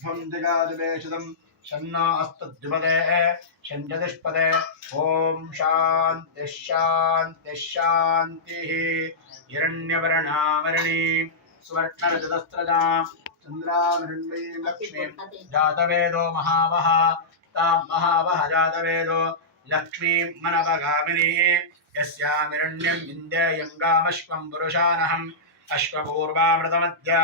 ऊर्ध्वं दिगादिवेशदं शन्नो अस्तु द्विपदे षण्चतुष्पदे ॐ शान्तिः शान्तिः शान्तिः हिरण्यवर्णामरणि सुवर्णरजतस्रजां चन्द्रामृण्मयीं लक्ष्मीं जातवेदो महावः तां महावः जातवेदो लक्ष्मीं मनवगामिनी यस्यामिरण्यं विन्देयं गामश्वं पुरुषानहम् अश्वपूर्वामृतमध्य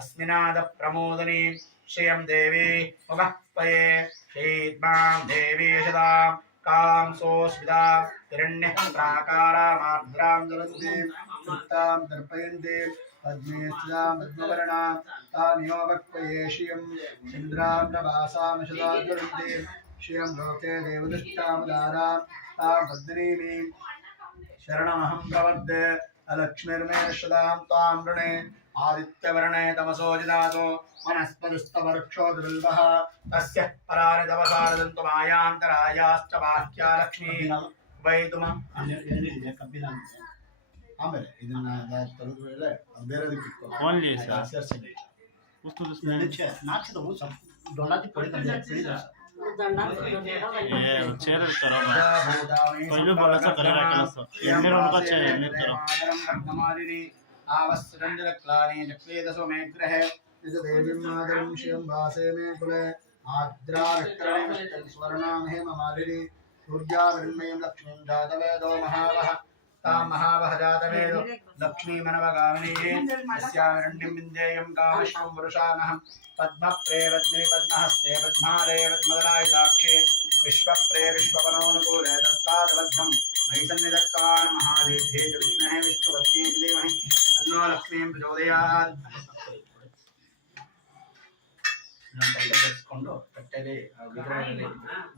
अस्मिनादप्रमोदनी श्रियं देवी उपःपये श्रीर्मां देवी यशदां कां सोऽस्मिता हिरण्यः प्राकारामार्द्रां ज्वलन्तीं सुप्तां दर्पयन्तीं पद्मे स्थितां पद्मवर्णां तामिहोपक्वये श्रियं चन्द्रां प्रभासामशदा ज्वलन्तीं श्रियं लोके देवदुष्टामुदारां तां पद्मिनीं शरणमहं प्रवर्ते अलक्ष्मीर्मे श्रदां त्वां वृणे आदित्यवर्णे तमसो जिदातो वनस्पतिस्तवृक्षो दुर्लभः तस्य परानि तपसारदन्तु मायान्तरायाश्च बाह्या लक्ष्मी वैतुम ಆಮೇಲೆ ಇದನ್ನ ತೆಗೆದು ಮೇಲೆ ಬೇರೆದಕ್ಕೆ ಓನ್ಲಿ ಸರ್ ಉಸ್ತು ನಾಚಿದವು ಡೊಲಾತಿ ಪಡಿ ತಂದೆ चेहरे करो पहले बोला सा करेगा क्लास एंडर उनका चेहरे करो आवस्त्रंजलक्लानि चक्लेदसो मे ग्रहे निज देवीं मातरं श्रियं वासे मे कुले आद्राविक्रमे स्वर्णां हेममालिनी सूर्यावृण्मयीं लक्ष्मीं जातवेदो महावः तां महावः जातवेदो लक्ष्मी मनवगामिनी यस्यारण्यं विन्देयं कामश्वं पुरुषानहं पद्मप्रे पद्मिनि पद्महस्ते पद्मालये पद्मदलायिताक्षे विश्वप्रे विश्वपनोनुकूले दत्तादबद्धं मयिसन्निधत्तान् महादेव्ये च विद्महे विष्णुपत्न्यै च धीमहि तन्नो लक्ष्मीं प्रचोदयात्